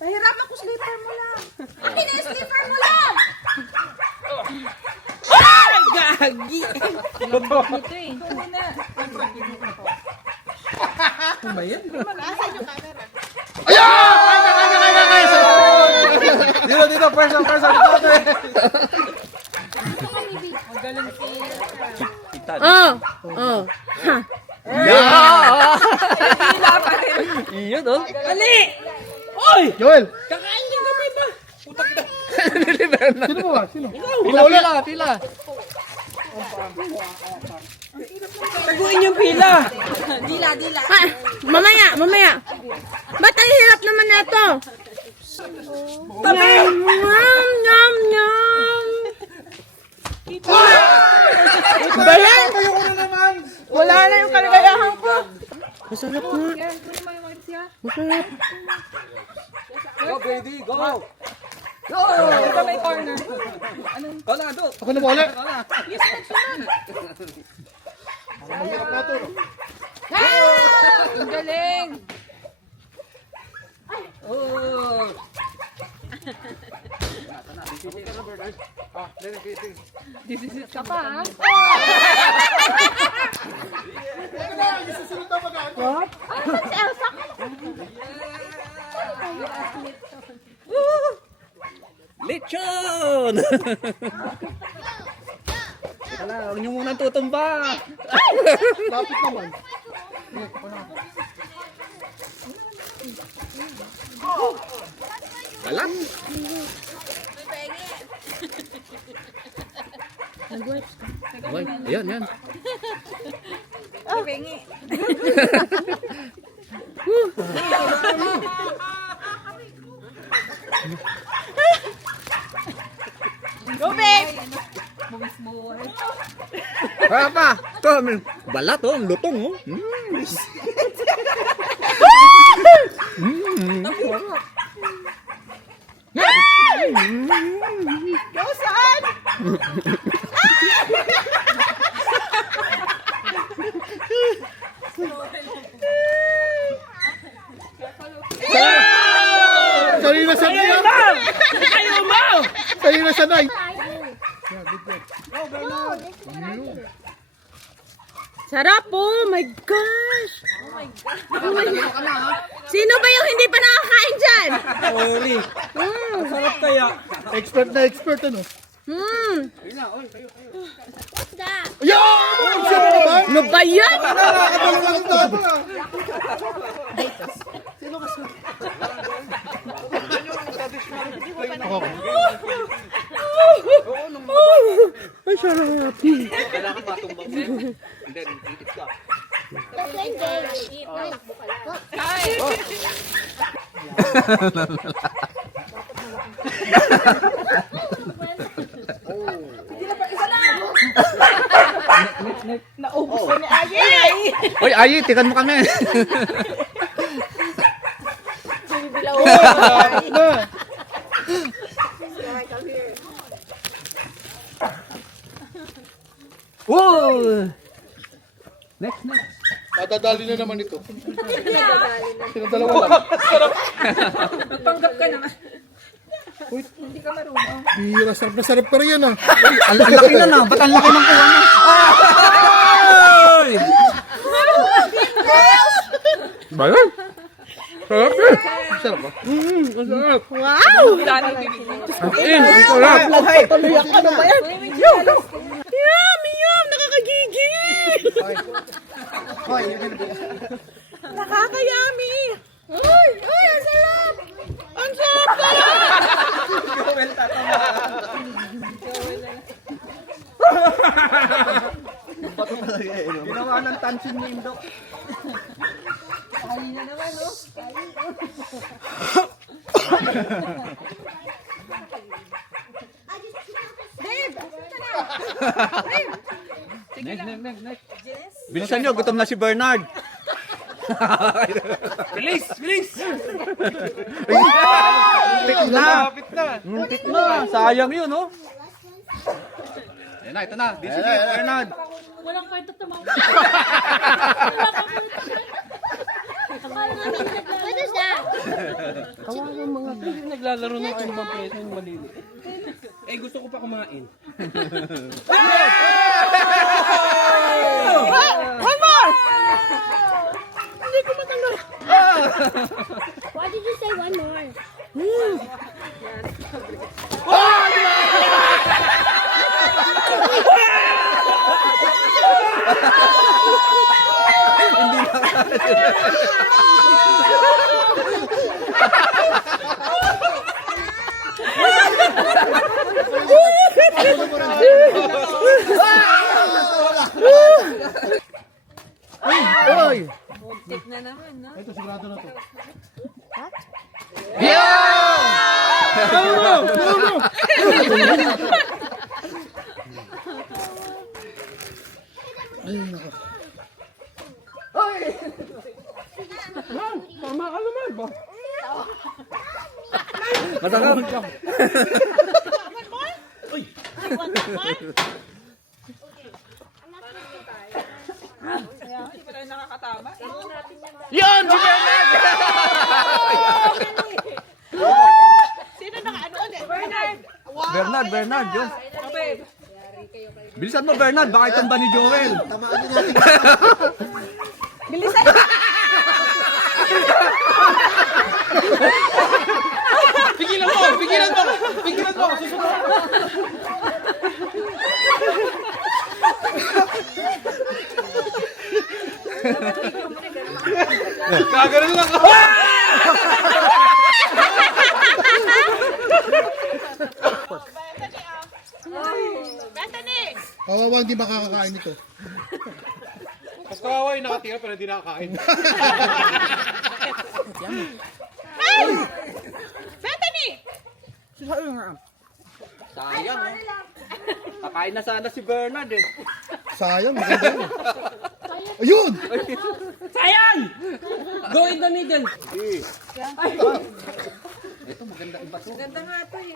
Pahirap ako, slipper mo lang. Hindi na slipper mo lang. Ay, gagi! Ito eh. Hindi na. Ano ba yan? Mag-asan yung camera. Dito, person. Magaling siya. Oh. Oh. Ha. Iyon, oh. Dali! Oy! Joel! Kakain din kami ba? Putak na. Sino ba? Sino? Pila. Taguin yung pila. Dila. Ha. Mamaya. Ba't ang hirap naman na ito? Yum. Ba yan? Kayo ko na naman! Wala na yung kaligayahan ko. Masarap nga. Yan, kunin mo yung mga siya. Masarap. Go, Brady, go! Ito may corner. Go na, do! Ako na bola! Yes, nagsunod. Mahirap na ito. Ang galing. Oh! Disisit ka pa, ha? Isusunod na mag-ako. Si Elsa. Lechon! Teka lang, huwag niyo munang tutumba. Lapit naman. Balat. Oy, yan. Pengi. Go, babe! Apa? Ito, balat, oh. Lutong, oh. Go, saan? Sarili sanay yan! Ayaw mo! Sarili sanay! Sarap oh. My gosh. Sino ba yung hindi pa nakakain dyan? Sorry. Sarap kaya. Expert na expert ano? What's that? Ayan! Sino naman? Ano ba yan? Nakakabalik lang ito! Ay, sarap. Kailangan matumbang mo. And then, eat ka. Naubos na ni Aye. Oy, Ayi, tikan mo kami. Na! Whoa! Next. Madadali na naman ito. Sino dalawa lang? Magpanggap ka naman. Hindi ka marunong. Bira, sarap na sarap pa rin yan ah. Ang laki na na. Ba't ang laki ng kuha mo? Ay! Ba yan? Sarap eh. Sarap ba? Sarap. Wow! Ang sarap. Ano ba yan? Yum! Nakakagigil! Hoy, Nakakayami! Ay! Ang sarap! Ang sarap! Ginawa ng tansin ni Indo. Kali na naman, oh. Babe, asan ka na? Next. Bilisan nyo, gutom na si Bernard. Bilis! Tik na! Tik na! Sayang yun, oh. Ito na. This is it, Bernard. Walang kwento tumawa. What is that? Kawawa mga naglalaro ng tumbang preso yung maliliit. Eh, gusto ko pa kumain. One more! Hindi ko matanggal. Why did you say one more? Oy! Muntik na naman, no? Ito, sigurado na to. Tama ka naman ba? Masarap. Yan! Si Bernard! Bernard, yun. Bilisan mo, Bernard. Baka itumba ni Joel. Pigilan mo! Pigilan mo! Pigilan mo! Susunod! Gaganon lang ako! Kawawa, hindi makakakain ito. Mas kawawa yung nakatira pero hindi nakakain. Sayang eh. Kakain na sana si Bernard eh. Sayang, maganda yun. Ayun! Sayang! Go in the middle. Ganda nga to eh.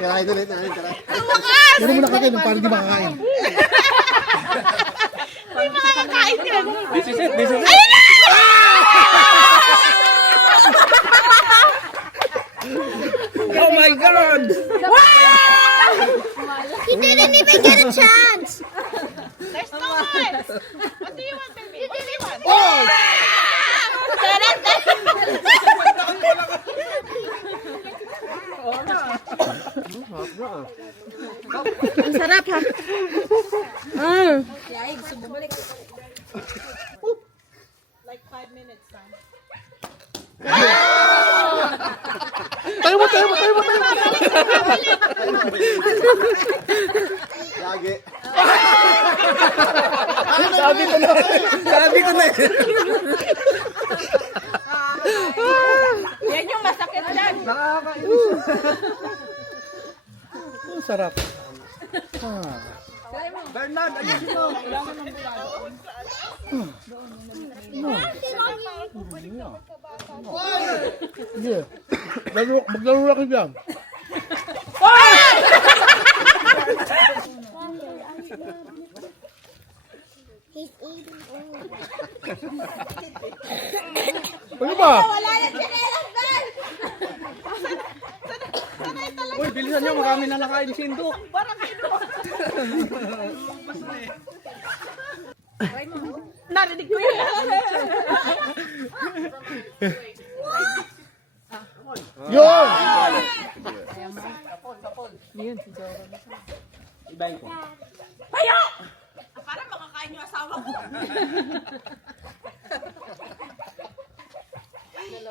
Kaya ito ulit, tara. Pero mo nakakain, para hindi makakain. Hindi makakakain yan. This is it, this is it. Oh my God! He didn't even get a chance. There's no one. What do you want, baby? What do you want? Oh! Ang sarap ha. Mm. Tayo mo! Lagi. Sabi ko na eh. Yan yung masakit dyan. Ang sarap. Bernard, ayun mo. Sige. Maglaro lang kayo dyan. He's eating all. Ano ba? Wala na chinelas, Ben! Uy, bilisan nyo, marami na nakain si Indok. Narinig ko yun. Yun! Ibayin ko. Payo! Parang makakain yung asawa ko. Ayun ka!